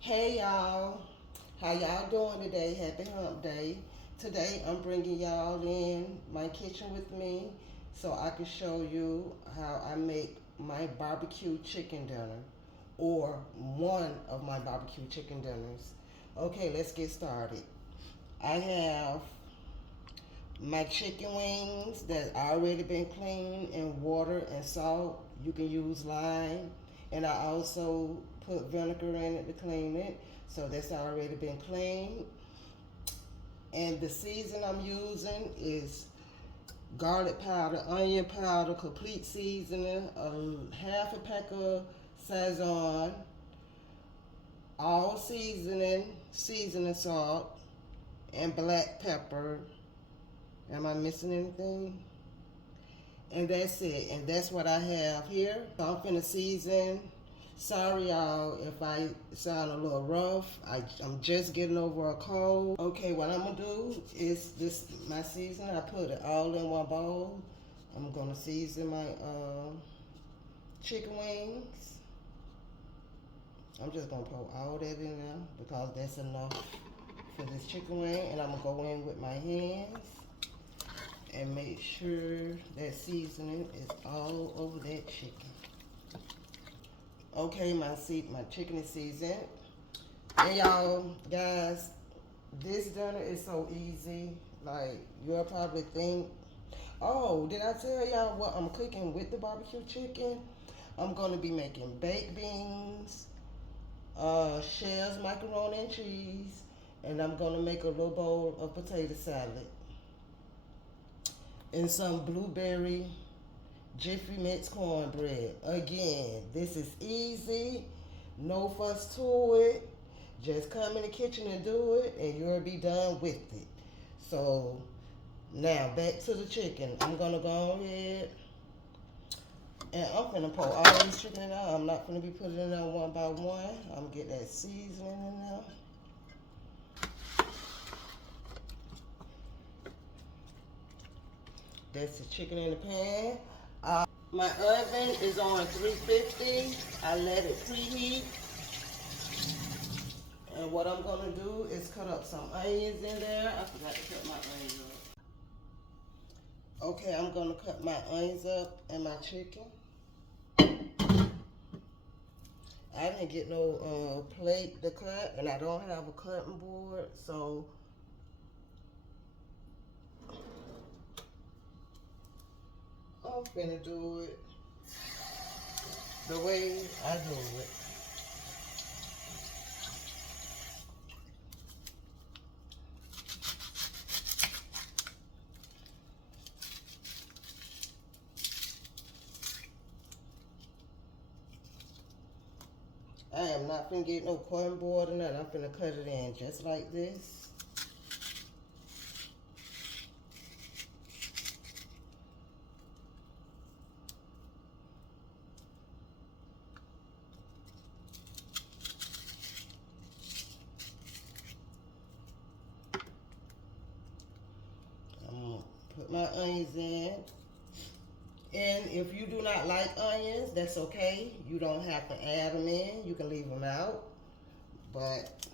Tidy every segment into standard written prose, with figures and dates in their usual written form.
Hey y'all, how y'all doing today? Happy hump day. Today I'm bringing y'all in my kitchen with me so I can show you how I make my barbecue chicken dinner or one of my barbecue chicken dinners. Okay, let's get started. I have my chicken wings that already been cleaned in water and salt. You can use lime. And I also put vinegar in it to clean it. So that's already been cleaned. And the season I'm using is garlic powder, onion powder, complete seasoning, half a pack of Sazon, all seasoning salt, and black pepper. Am I missing anything? And that's it. And that's what I have here. So I'm finna season. Sorry, y'all, if I sound a little rough. I'm just getting over a cold. Okay, what I'm gonna do is this my season. I put it all in one bowl. I'm gonna season my chicken wings. I'm just gonna pour all that in there because that's enough for this chicken wing. And I'm gonna go in with my hands and make sure that seasoning is all over that chicken. Okay, my chicken is seasoned. And y'all, guys, this dinner is so easy. Like, you'll probably think, oh, did I tell y'all what I'm cooking with the barbecue chicken? I'm going to be making baked beans, shells, macaroni and cheese, and I'm going to make a little bowl of potato salad and some blueberry Jiffy Mix cornbread. Again, this is easy, no fuss to it. Just come in the kitchen and do it, and you'll be done with it. So now back to the chicken. I'm gonna go ahead and I'm gonna pour all this chicken in there. I'm not gonna be putting it in there one by one. I'm gonna get that seasoning in there. That's the chicken in the pan. My oven is on 350. I let it preheat. And what I'm gonna do is cut up some onions in there. I forgot to cut my onions up. Okay, I'm gonna cut my onions up and my chicken. I didn't get no plate to cut, and I don't have a cutting board, so I'm finna do it the way I do it. I am not finna get no cutting board or nothing. I'm finna cut it in just like this. I'm gonna put my onions in. And if you do not like onions, that's okay. You don't have to add them in. You can leave them out. But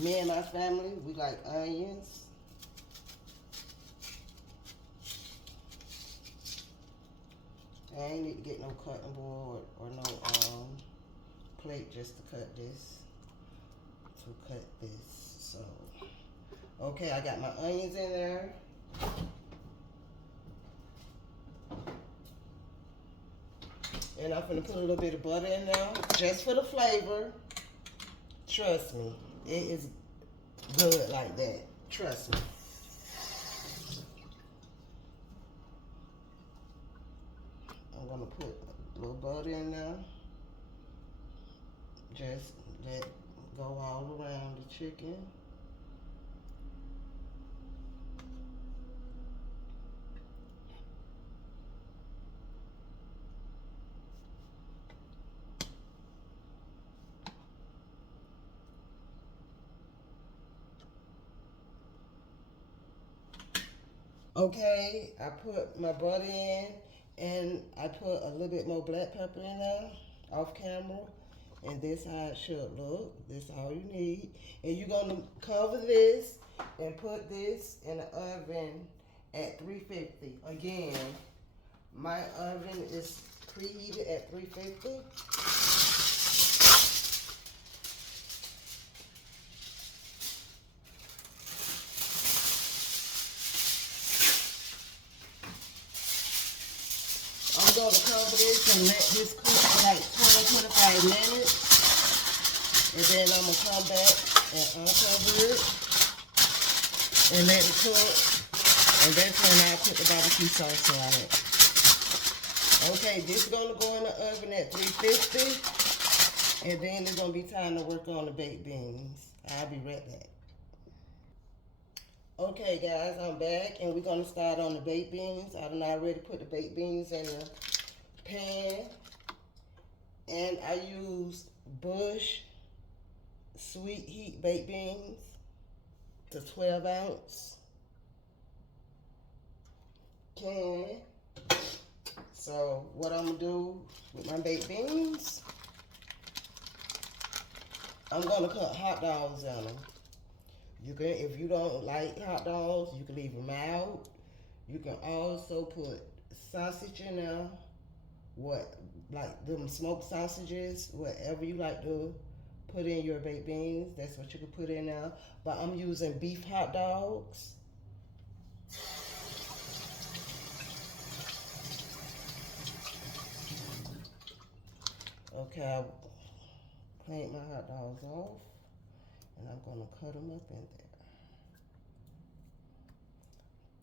me and my family, we like onions. I ain't need to get no cutting board or no plate just to cut this. So, okay, I got my onions in there. And I'm gonna put a little bit of butter in there just for the flavor. Trust me, it is good like that. Trust me. I'm gonna put a little butter in there. Just let go all around the chicken. Okay, I put my butter in and I put a little bit more black pepper in there off camera. And this how it should look. This all you need. And you're gonna cover this and put this in the oven at 350. Again, my oven is preheated at 350. I'm gonna cover this and let this cook for like 20-25 minutes. And then I'm gonna come back and uncover it and let it cook. And that's when I put the barbecue sauce on it. Okay, this is gonna go in the oven at 350. And then it's gonna be time to work on the baked beans. I'll be right back. Okay guys, I'm back and we're gonna start on the baked beans. I done already put the baked beans in the pan. And I use Bush Sweet Heat baked beans. It's a 12-ounce can. So what I'm gonna do with my baked beans, I'm gonna cut hot dogs in them. You can, if you don't like hot dogs, you can leave them out. You can also put sausage in there. Like them smoked sausages, whatever you like to put in your baked beans, that's what you can put in there. But I'm using beef hot dogs. Okay, I cleaned my hot dogs off, and I'm gonna cut them up in there.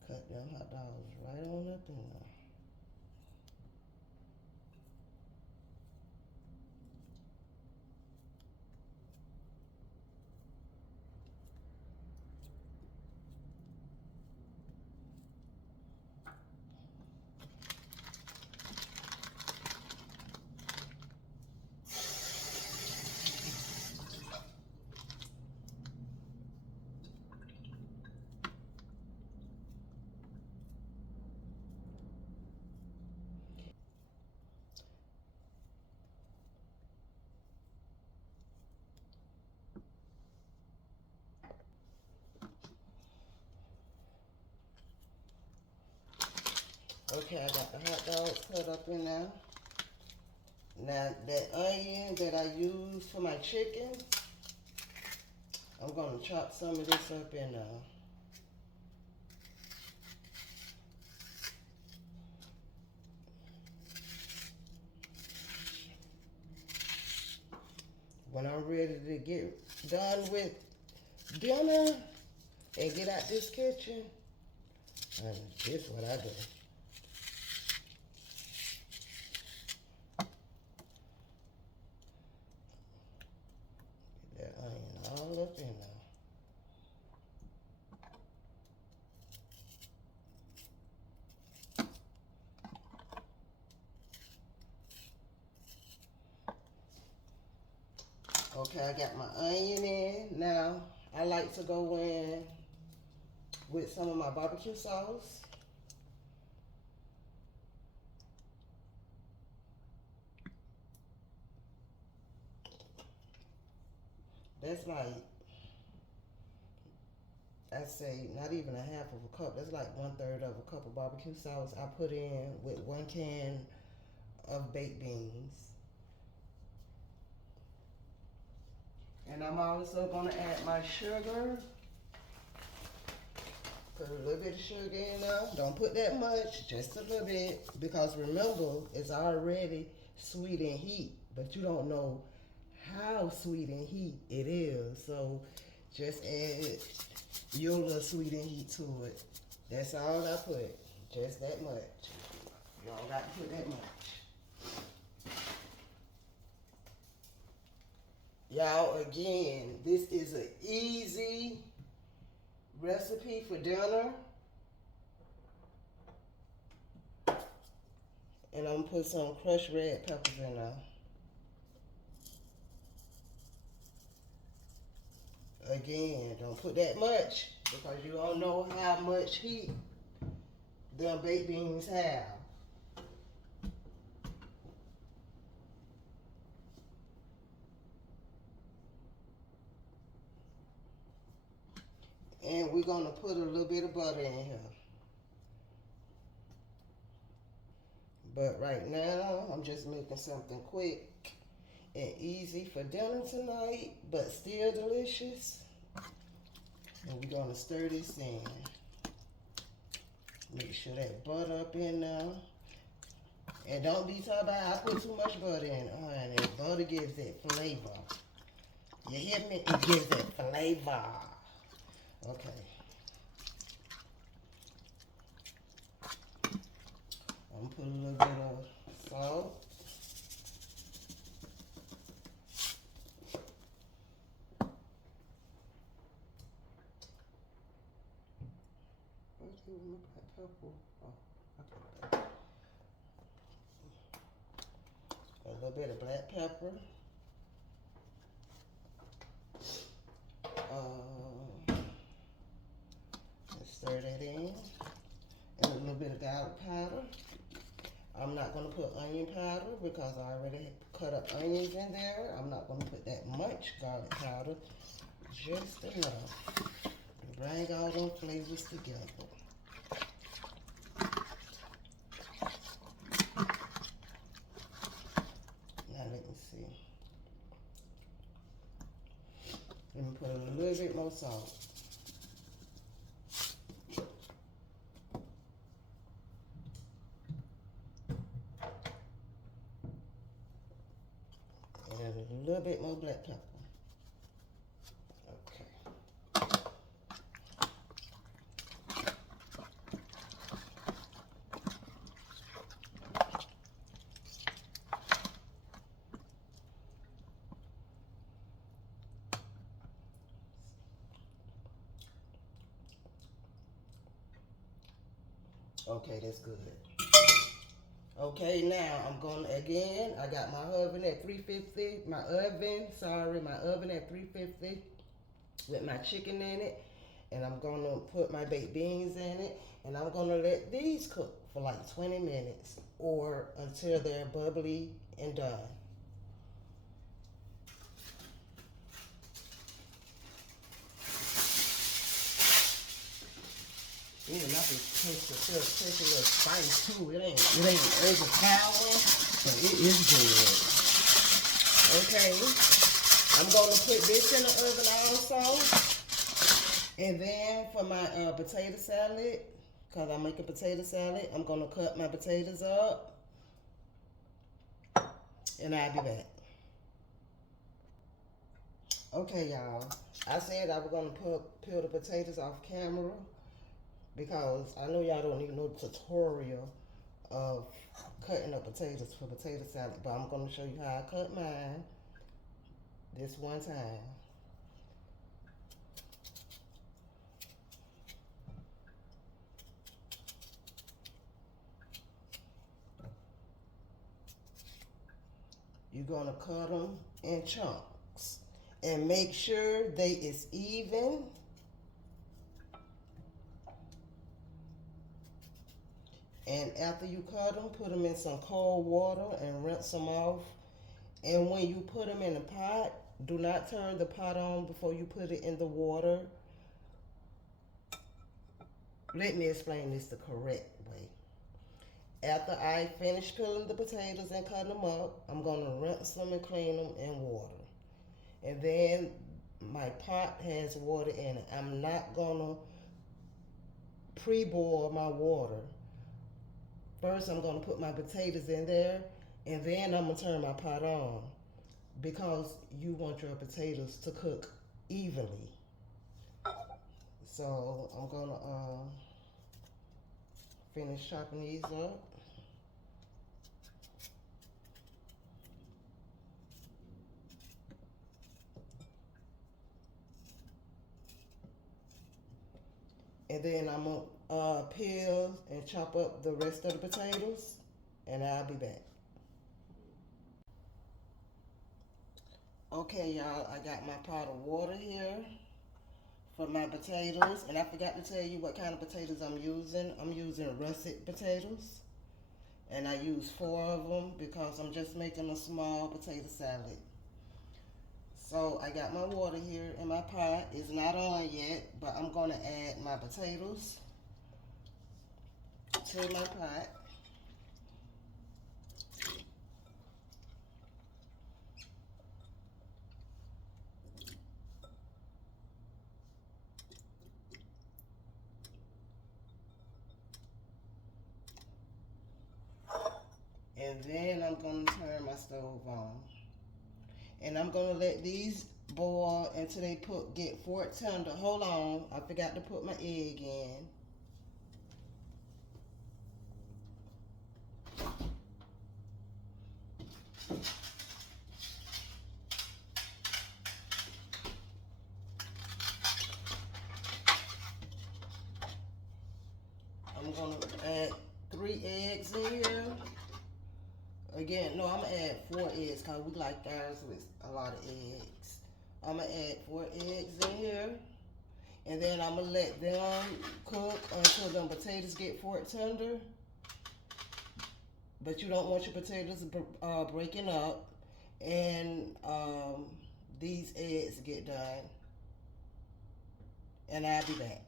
Cut them hot dogs right on up in there. Okay, I got the hot dogs cut up in there. Now, that onion that I use for my chicken, I'm going to chop some of this up in there. When I'm ready to get done with dinner and get out this kitchen, and this is what I do. Get that onion all up in there. Okay, I got my onion in. Now, I like to go in with some of my barbecue sauce. That's like, I'd say not even a half of a cup. That's like 1/3 of a cup of barbecue sauce I put in with 1 can of baked beans. And I'm also gonna add my sugar. Put a little bit of sugar in there. Don't put that much, just a little bit. Because remember, it's already sweet and heat, but you don't know how sweet and heat it is. So just add your little sweet and heat to it. That's all I put, just that much. You don't got to put that much. Y'all, again, this is an easy recipe for dinner. And I'm gonna put some crushed red peppers in there. Again, don't put that much because you don't know how much heat the baked beans have. And we're gonna put a little bit of butter in here. But right now, I'm just making something quick and easy for dinner tonight, but still delicious. And we're gonna stir this in. Make sure that butter up in there. And don't be talking about I put too much butter in. Honey, butter gives it flavor. You hear me? It gives it flavor. Okay. I'm gonna put a little bit of salt. Where's my purple? Oh, okay. A little bit of black pepper. Stir that in. And a little bit of garlic powder. I'm not going to put onion powder because I already cut up onions in there. I'm not going to put that much garlic powder. Just enough to bring all those flavors together. Now let me see. Let me put a little bit more salt. And a little bit more black pepper. Okay. Okay, that's good. Okay, now I'm going to, again, I got my oven at 350, my oven at 350 with my chicken in it. And I'm going to put my baked beans in it. And I'm going to let these cook for like 20 minutes or until they're bubbly and done. Even I can taste a little spice too. It ain't overpowering, but it is good. Okay, I'm gonna put this in the oven also. And then for my potato salad, cause I make a potato salad, I'm gonna cut my potatoes up, and I'll be back. Okay, y'all. I said I was gonna peel the potatoes off camera, because I know y'all don't need no tutorial of cutting up potatoes for potato salad, but I'm going to show you how I cut mine this one time. You're going to cut them in chunks and make sure they is even. And after you cut them, put them in some cold water and rinse them off. And when you put them in the pot, do not turn the pot on before you put it in the water. Let me explain this the correct way. After I finish peeling the potatoes and cutting them up, I'm going to rinse them and clean them in water. And then my pot has water in it. I'm not going to pre-boil my water. First, I'm going to put my potatoes in there, and then I'm going to turn my pot on, because you want your potatoes to cook evenly. So I'm going to finish chopping these up. And then I'm going to peel and chop up the rest of the potatoes, and I'll be back. Okay, y'all, I got my pot of water here for my potatoes, and I forgot to tell you what kind of potatoes I'm using. I'm using russet potatoes, and I use 4 of them because I'm just making a small potato salad. So I got my water here in my pot. It's not on yet, but I'm gonna add my potatoes to my pot. And then I'm gonna turn my stove on. And I'm gonna let these boil until they get fork tender. Hold on, I forgot to put my egg in. I'm gonna add 3 eggs in here. Again, no, I'm gonna add 4 eggs because we like ours with a lot of eggs. I'm gonna add 4 eggs in here. And then I'm gonna let them cook until them potatoes get fork tender. But you don't want your potatoes breaking up. And these eggs get done. And I'll be back.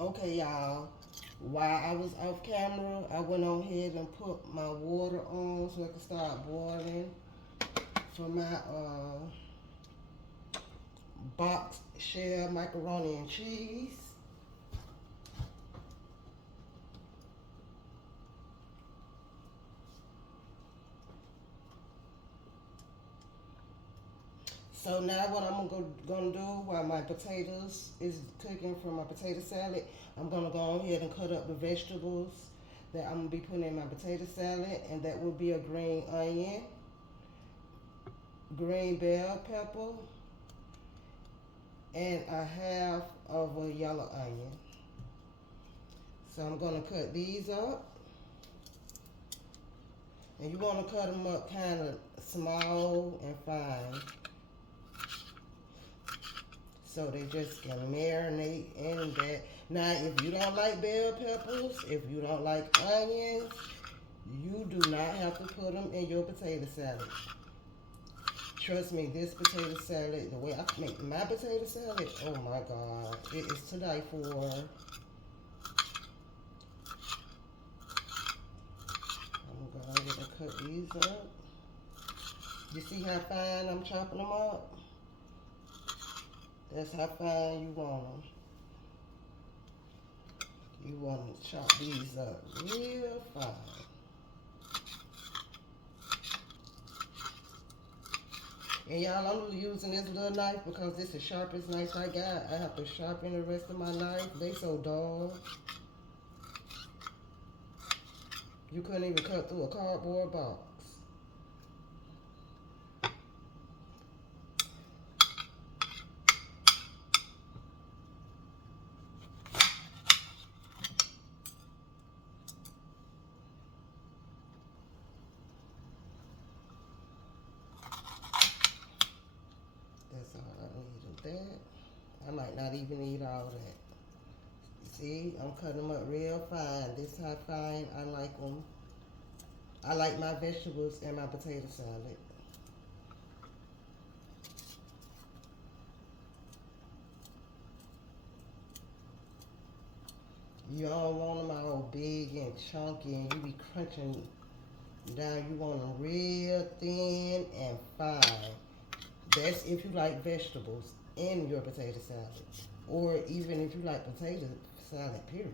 Okay, y'all. While I was off camera, I went on ahead and put my water on so it can start boiling for my box shell macaroni and cheese. So now what I'm gonna do while my potatoes is cooking for my potato salad, I'm gonna go ahead and cut up the vegetables that I'm gonna be putting in my potato salad, and that will be a green onion, green bell pepper, and a half of a yellow onion. So I'm gonna cut these up, and you wanna cut them up kind of small and fine, so they just can marinate in that. Now, if you don't like bell peppers, if you don't like onions, you do not have to put them in your potato salad. Trust me, this potato salad, the way I make my potato salad, oh my God, it is to die for. I'm going to cut these up. You see how fine I'm chopping them up? That's how fine you want them. You want to chop these up real fine. And y'all, I'm using this little knife because this is the sharpest knife I got. I have to sharpen the rest of my knife. They so dull. You couldn't even cut through a cardboard box. That's all I need of that. I might not even need all that. See, I'm cutting them up real fine. This is how fine I like them. I like my vegetables and my potato salad. You don't want them all big and chunky and you be crunching down. You want them real thin and fine. That's if you like vegetables in your potato salad. Or even if you like potato salad, period.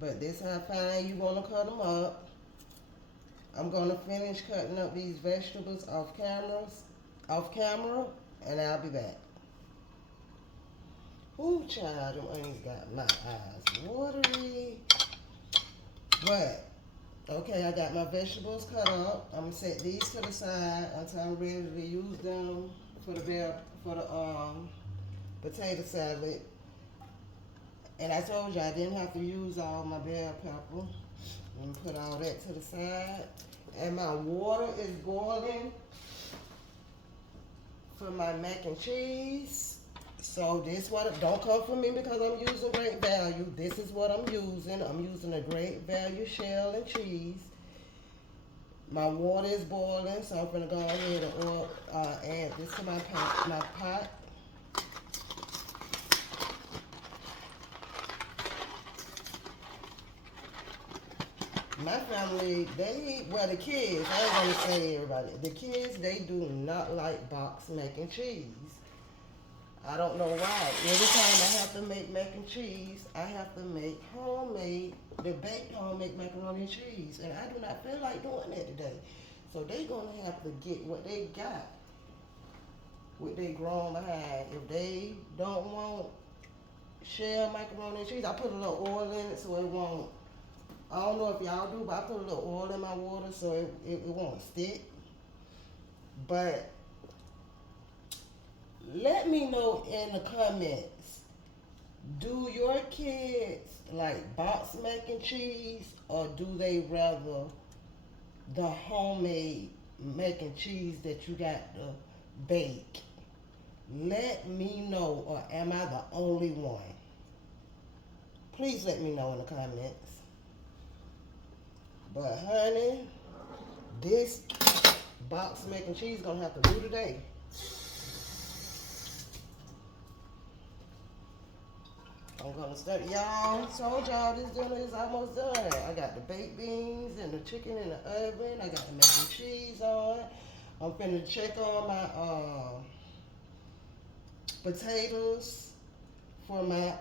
But this how fine you want to cut them up. I'm going to finish cutting up these vegetables off cameras. off camera, and I'll be back. Ooh, child, them onions got my eyes watery. But, okay, I got my vegetables cut up. I'm going to set these to the side until I'm ready to use them for the potato salad. And I told you I didn't have to use all my bell pepper. I'm gonna put all that to the side. And my water is boiling for my mac and cheese. So this what don't come from me because I'm using Great Value. This is what I'm using. I'm using a Great Value shell and cheese. My water is boiling, so I'm gonna go ahead and add this to my pot. My family, the kids, I ain't gonna say everybody. The kids, they do not like box mac and cheese. I don't know why. Every time I have to make mac and cheese, I have to make the baked homemade macaroni and cheese. And I do not feel like doing that today. So they gonna have to get what they got with their grown behind. If they don't want shell macaroni and cheese, I put a little oil in it so it won't. I don't know if y'all do, but I put a little oil in my water so it won't stick. But let me know in the comments, do your kids like box mac and cheese or do they rather the homemade mac and cheese that you got to bake? Let me know, or am I the only one? Please let me know in the comments. But honey, this box mac and cheese gonna have to do today. I'm gonna start, y'all. Told y'all this dinner is almost done. I got the baked beans and the chicken in the oven. I got the mac and cheese on. I'm finna check on my potatoes for my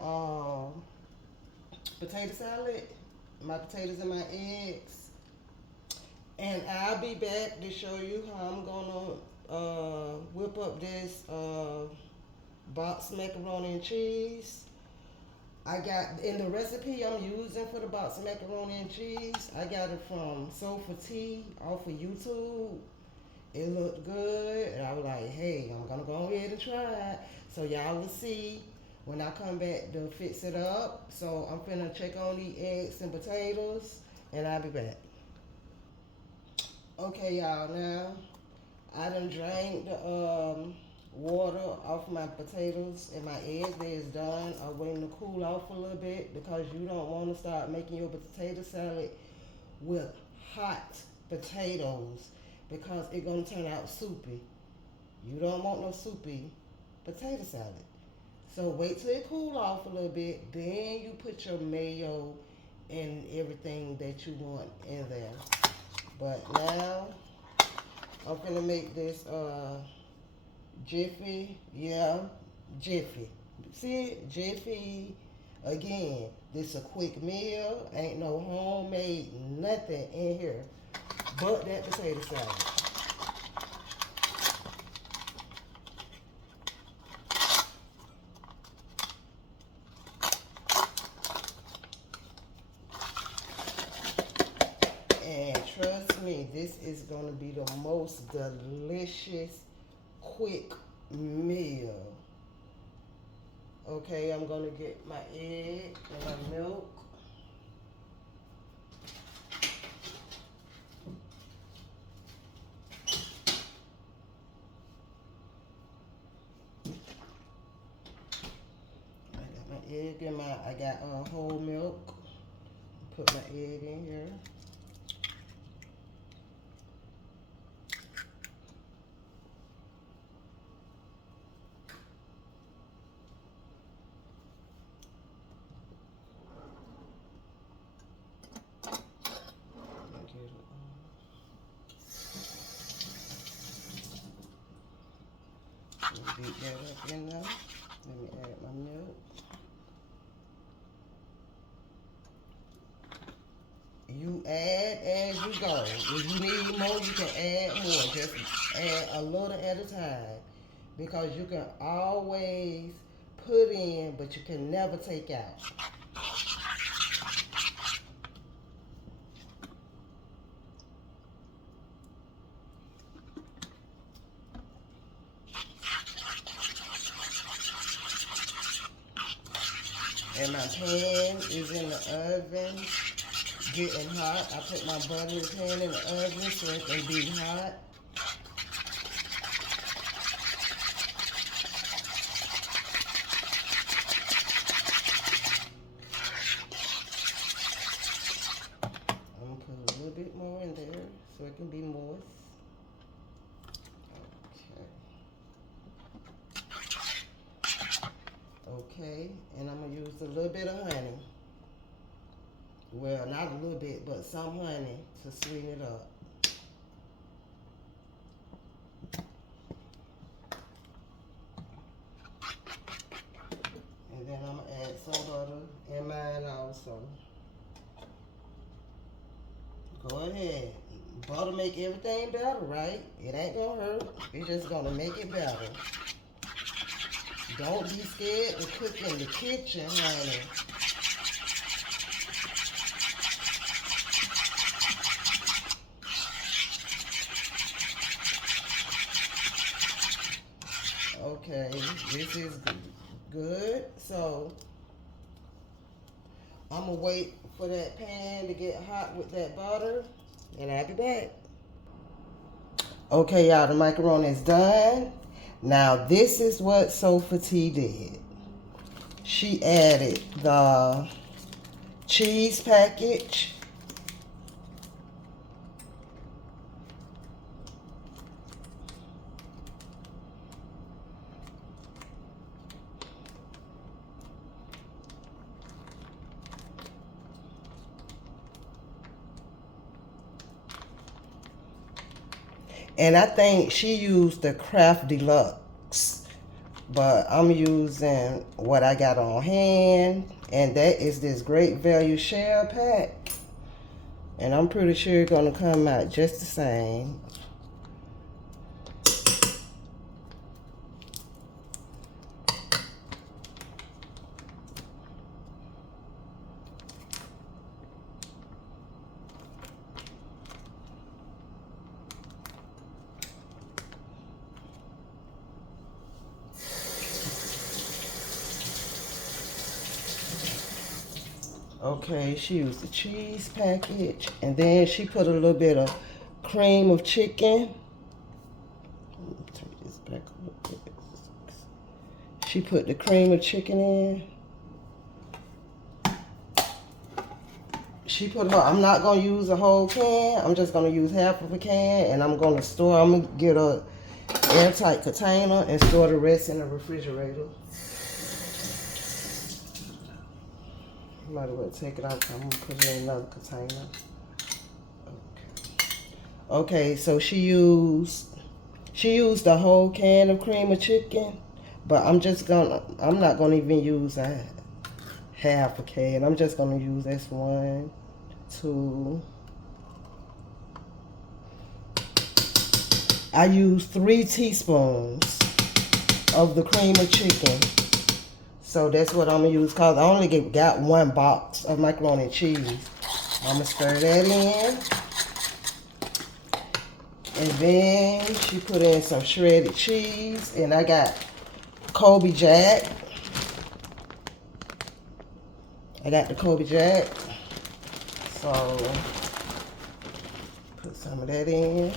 potato salad. My potatoes and my eggs. And I'll be back to show you how I'm gonna whip up this box macaroni and cheese. I got in the recipe I'm using for the box macaroni and cheese. I got it from Soul for Tea off of YouTube. It looked good, and I was like, "Hey, I'm gonna go ahead and try it." So y'all will see when I come back to fix it up. So I'm finna check on the eggs and potatoes, and I'll be back. Okay, y'all. Now I done drained the water off my potatoes and my eggs. They is done. I'm waiting to cool off a little bit because you don't want to start making your potato salad with hot potatoes because it's gonna turn out soupy. You don't want no soupy potato salad. So wait till it cool off a little bit. Then you put your mayo and everything that you want in there. But now I'm gonna make this Jiffy, yeah, Jiffy. See it? Jiffy. Again, this a quick meal. Ain't no homemade nothing in here but that potato salad. And trust me, this is gonna be the most delicious, quick meal. Okay, I'm gonna get my egg and my milk. I got my egg and I got whole milk. Put my egg in here. Beat that up in there. Let me add my milk. You add as you go. If you need more, you can add more. Just add a little at a time. Because you can always put in, but you can never take out. And my pan is in the oven, getting hot. I put my butter pan in the oven so it can be hot. I'm gonna put a little bit more in there so it can be moist. Okay, and I'm gonna use a little bit of honey. Well, not a little bit, but some honey to sweeten it up. And then I'm gonna add some butter in mine also. Go ahead. Butter make everything better, right? It ain't gonna hurt. It's just gonna make it better. Don't be scared to cook in the kitchen, honey. Okay, this is good. So I'm gonna wait for that pan to get hot with that butter, and I'll be back. Okay, y'all, the macaroni is done. Now this is what Sophie did. She added the cheese package. And I think she used the Kraft Deluxe, but I'm using what I got on hand, and that is this Great Value Share Pack. And I'm pretty sure it's gonna come out just the same. Okay, she used the cheese package, and then she put a little bit of cream of chicken. Let me take this back a little bit. She put the cream of chicken in. She put her, I'm not gonna use a whole can. I'm just gonna use half of a can, and I'm gonna get a airtight container and store the rest in the refrigerator. Might as well take it out. I'm gonna put it in another container. Okay, so she used the whole can of cream of chicken, but I'm not gonna even use that half a can. I'm just gonna use this 1, 2. I used 3 teaspoons of the cream of chicken. So that's what I'm gonna use, cause I only got 1 box of macaroni and cheese. I'm gonna stir that in. And then she put in some shredded cheese, and I got Kobe Jack. I got the Kobe Jack. So put some of that in.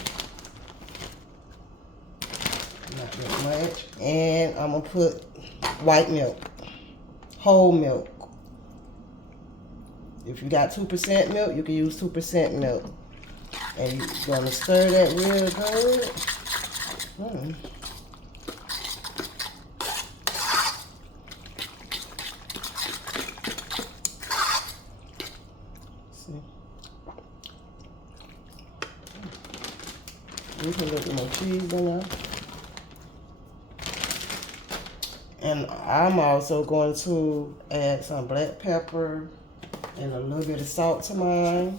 Not that much. And I'm gonna put white milk. Whole milk. If you got 2% milk, you can use 2% milk. And you're going to stir that real good. See? We put a little more cheese in there. And I'm also going to add some black pepper and a little bit of salt to mine.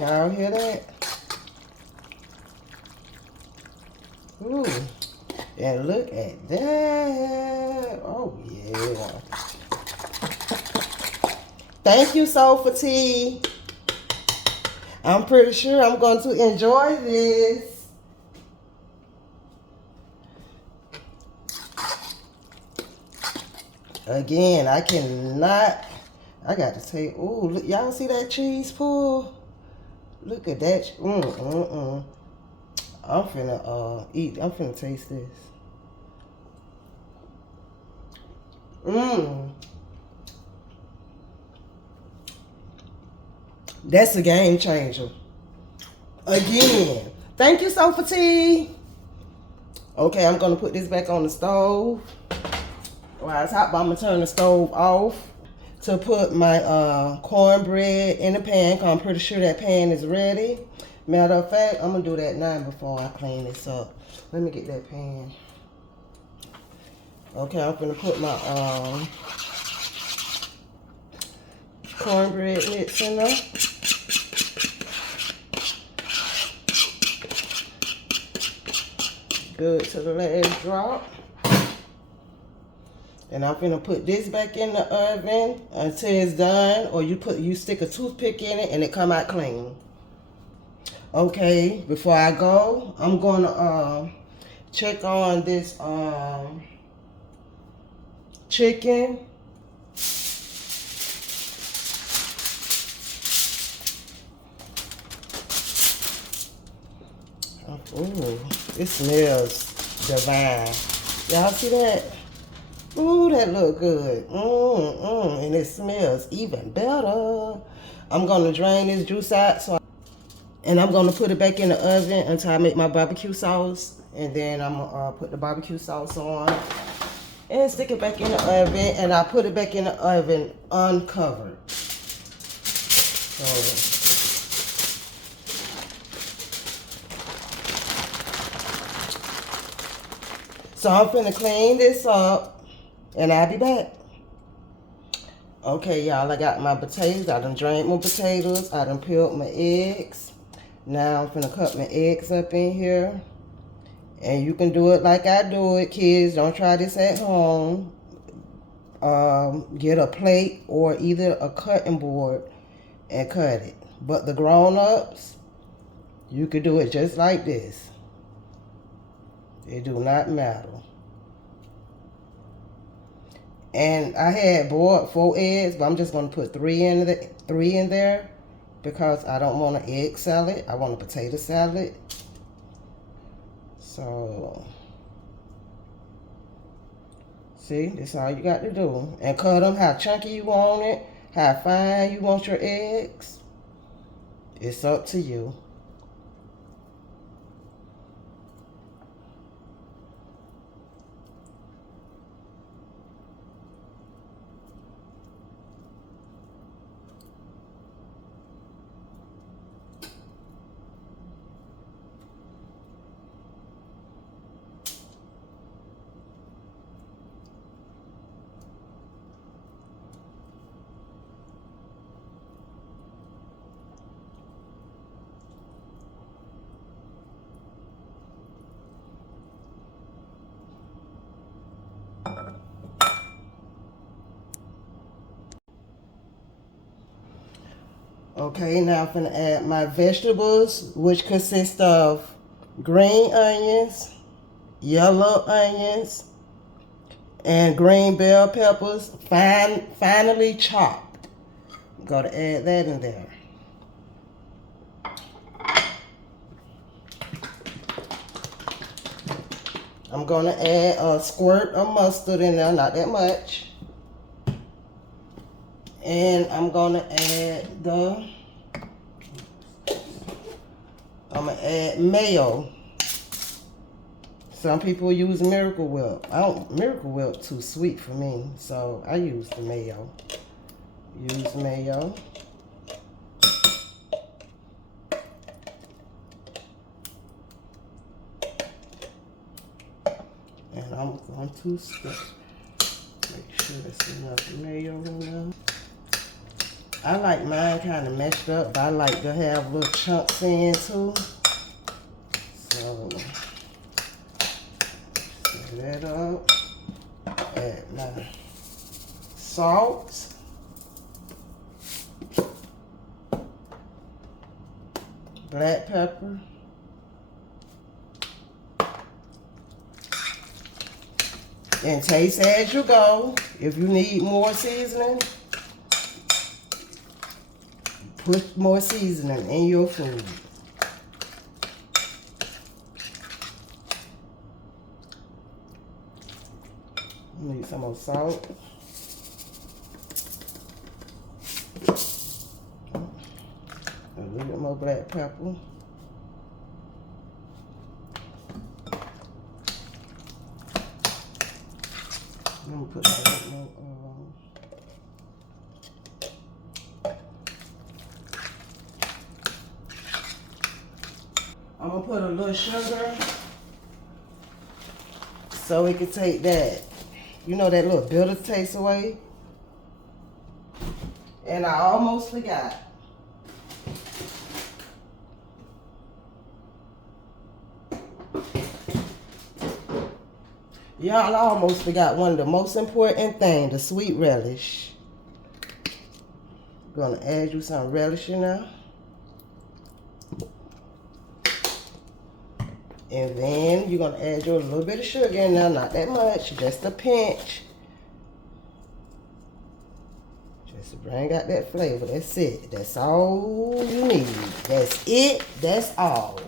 Y'all hear that? Ooh. And look at that. Oh, yeah. Thank you, Soul for Tea. I'm pretty sure I'm going to enjoy this. Again, I cannot. I got to say, ooh, look, y'all see that cheese pull? Look at that. I'm finna eat. I'm finna taste this. That's a game changer. Again. Thank you, Sofa Tea. Okay, I'm gonna put this back on the stove. While it's hot, but I'm gonna turn the stove off to put my cornbread in the pan, because I'm pretty sure that pan is ready. Matter of fact, I'm gonna do that now before I clean this up. Let me get that pan. Okay, I'm gonna put my cornbread mix in there. Good to the last drop. And I'm gonna put this back in the oven until it's done, or you stick a toothpick in it and it come out clean. Okay, before I go, I'm gonna check on this chicken. Ooh, it smells divine. Y'all see that? Ooh, that look good. And it smells even better. I'm gonna drain this juice out, and I'm gonna put it back in the oven until I make my barbecue sauce. And then I'm gonna put the barbecue sauce on and stick it back in the oven. And I put it back in the oven uncovered. So I'm finna clean this up. And I'll be back. Okay, y'all, I got my potatoes. I done drained my potatoes. I done peeled my eggs. Now I'm finna cut my eggs up in here. And you can do it like I do it, kids. Don't try this at home. Get a plate or either a cutting board and cut it. But the grown-ups, you could do it just like this. It do not matter. And I had boiled 4 eggs, but I'm just gonna put 3 in there because I don't want an egg salad. I want a potato salad. So, see, this is all you got to do. And cut them how chunky you want it, how fine you want your eggs. It's up to you. Okay, now I'm gonna add my vegetables, which consist of green onions, yellow onions, and green bell peppers, finely chopped. Gotta add that in there. I'm gonna add a squirt of mustard in there, not that much. And I'm gonna add mayo. Some people use Miracle Whip. Miracle Whip too sweet for me, so I use the mayo. Use mayo. And I'm going to make sure there's enough mayo in there. I like mine kind of mashed up, but I like to have little chunks in too. So, set that up. Add my salt. Black pepper. And taste as you go. If you need more seasoning, put more seasoning in your food. Need some more salt. A little bit more black pepper. I'm gonna put a little more. I'm gonna put a little sugar so it can take that, you know, that little bitter taste away. And I almost forgot. Y'all, I almost forgot one of the most important things, the sweet relish. Gonna add you some relish in there. And then you're gonna add your little bit of sugar in there, not that much, just a pinch. Just to bring out that flavor, that's it. That's all you need. That's it, that's all.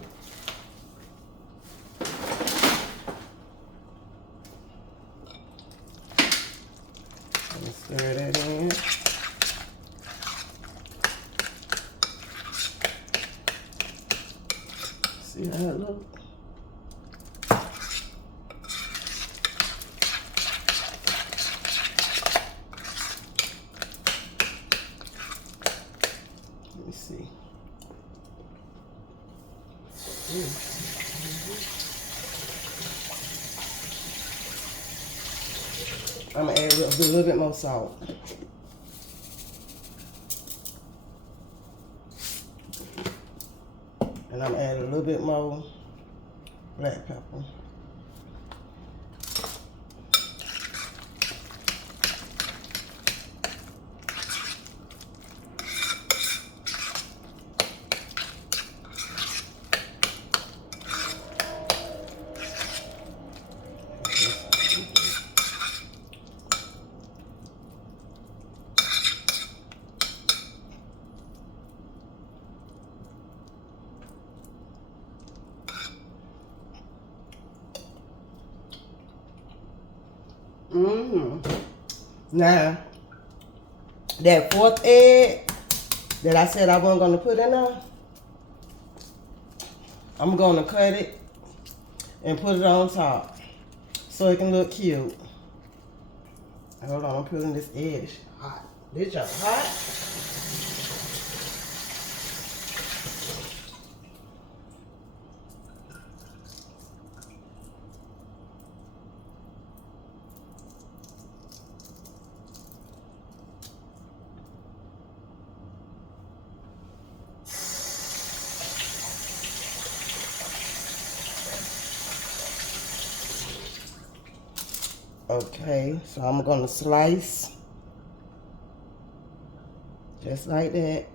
Stir that in. See how it looks? Let me see. I'm gonna add a little bit more salt. And I'm gonna add a little bit more black pepper. Now, that fourth egg that I said I wasn't going to put in there, I'm going to cut it and put it on top so it can look cute. Hold on, I'm putting this edge hot. This just hot. Okay, so I'm gonna slice just like that.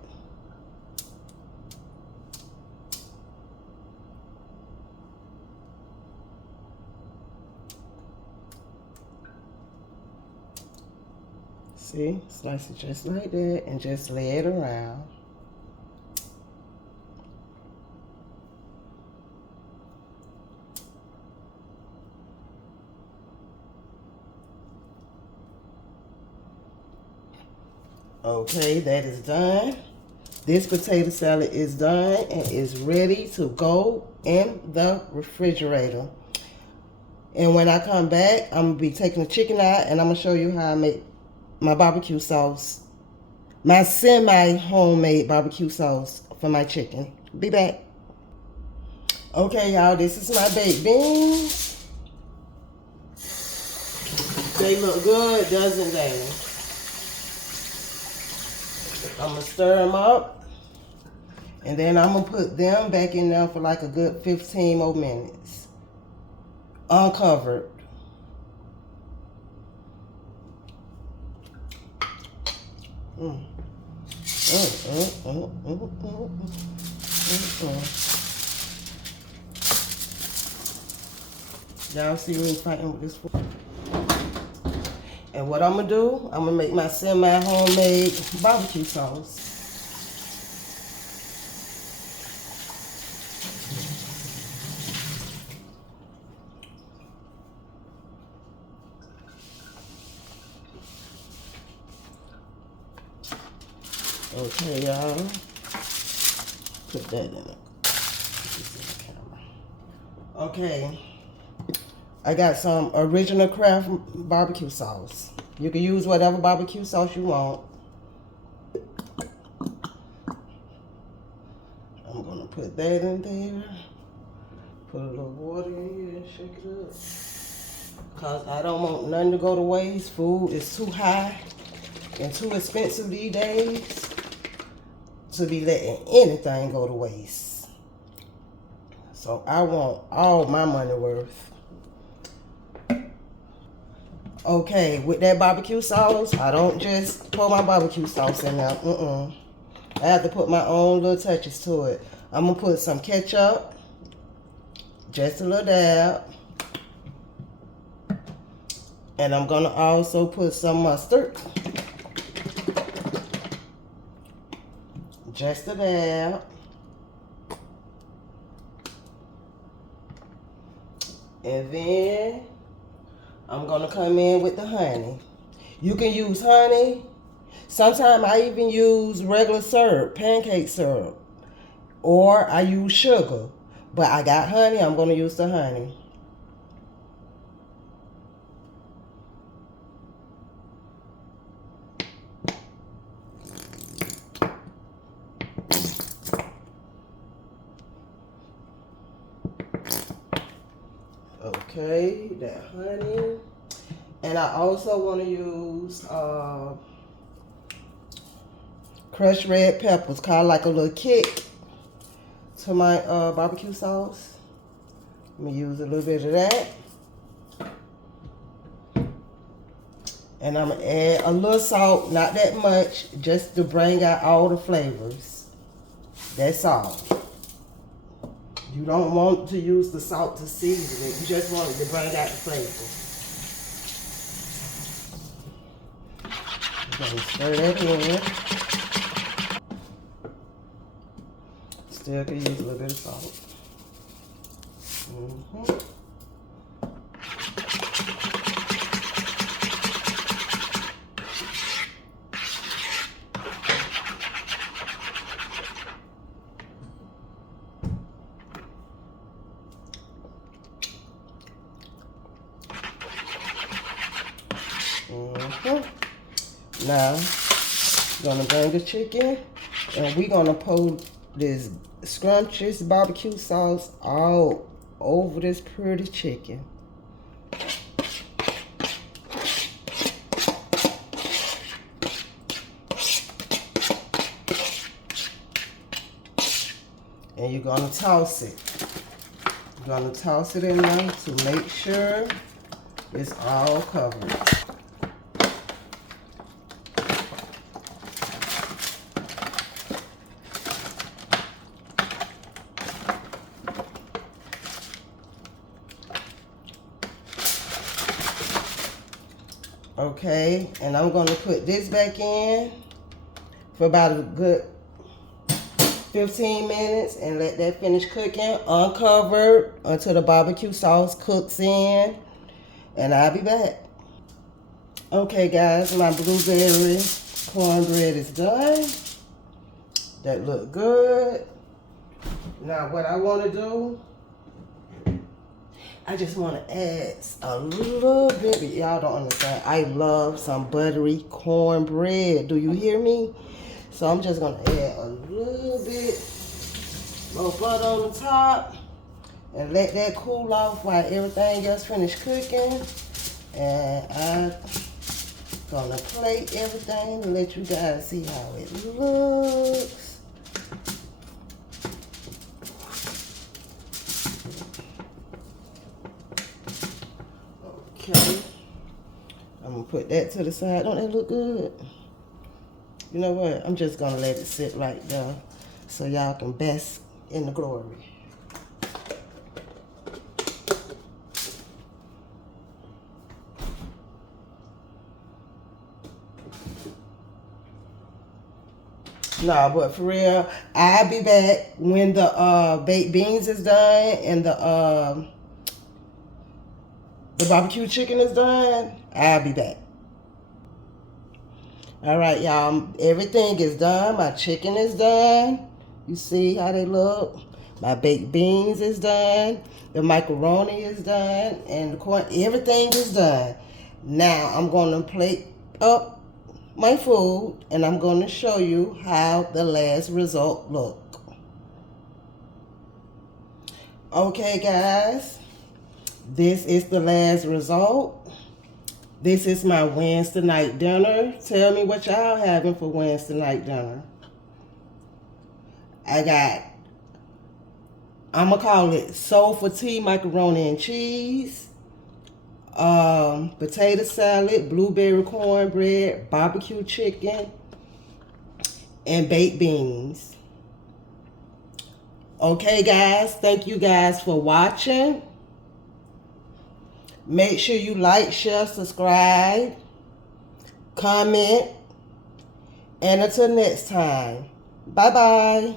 See, slice it just like that and just lay it around. Okay, that is done. This potato salad is done and is ready to go in the refrigerator. And when I come back, I'm gonna be taking the chicken out and I'm gonna show you how I make my barbecue sauce. My semi-homemade barbecue sauce for my chicken. Be back. Okay, y'all, this is my baked beans. They look good, doesn't they? I'm gonna stir them up, and then I'm gonna put them back in there for like a good 15 more minutes, uncovered. Mm. Y'all see me fighting with this fork. And what I'm gonna do, I'm gonna make my semi-homemade barbecue sauce. Okay, y'all. Put that in it. Okay. I got some original craft barbecue sauce. You can use whatever barbecue sauce you want. I'm gonna put that in there. Put a little water in here and shake it up. Cause I don't want nothing to go to waste. Food is too high and too expensive these days to be letting anything go to waste. So I want all my money worth. Okay, with that barbecue sauce, I don't just pour my barbecue sauce in there. I have to put my own little touches to it. I'm gonna put some ketchup, just a little dab. And I'm gonna also put some mustard. Just a dab. And then I'm gonna come in with the honey. You can use honey. Sometimes I even use regular syrup, pancake syrup. Or I use sugar. But I got honey, I'm gonna use the honey. Okay, that honey. And I also want to use crushed red peppers, kind of like a little kick to my barbecue sauce. Let me use a little bit of that. And I'm going to add a little salt, not that much, just to bring out all the flavors. That's all. You don't want to use the salt to season it. You just want it to bring out the flavor. Okay, stir that in. Still can use a little bit of salt. Now, gonna bring the chicken, and we're gonna pour this scrumptious barbecue sauce all over this pretty chicken. And you're gonna toss it. You're gonna toss it in there to make sure it's all covered. Okay, and I'm going to put this back in for about a good 15 minutes and let that finish cooking uncovered until the barbecue sauce cooks in, and I'll be back. Okay guys, my blueberry cornbread is done. That look good. Now what I want to do, I just want to add a little bit, but y'all don't understand. I love some buttery cornbread. Do you hear me? So I'm just going to add a little bit more butter on the top and let that cool off while everything else finish cooking. And Gonna plate everything and let you guys see how it looks. Okay. I'm gonna put that to the side. Don't that look good? You know what? I'm just gonna let it sit right there so y'all can bask in the glory. Nah, but for real, I'll be back when the baked beans is done and the barbecue chicken is done. I'll be back. All right, y'all. Everything is done. My chicken is done. You see how they look? My baked beans is done. The macaroni is done, and the corn. Everything is done. Now I'm gonna plate up my food and I'm going to show you how the last result look. Okay guys, this is the last result. This is my Wednesday night dinner. Tell me what y'all having for Wednesday night dinner. I'm gonna call it soul for tea, macaroni and cheese, potato salad, blueberry cornbread, barbecue chicken, and baked beans. Okay guys, thank you guys for watching. Make sure you like, share, subscribe, comment, and until next time, bye bye.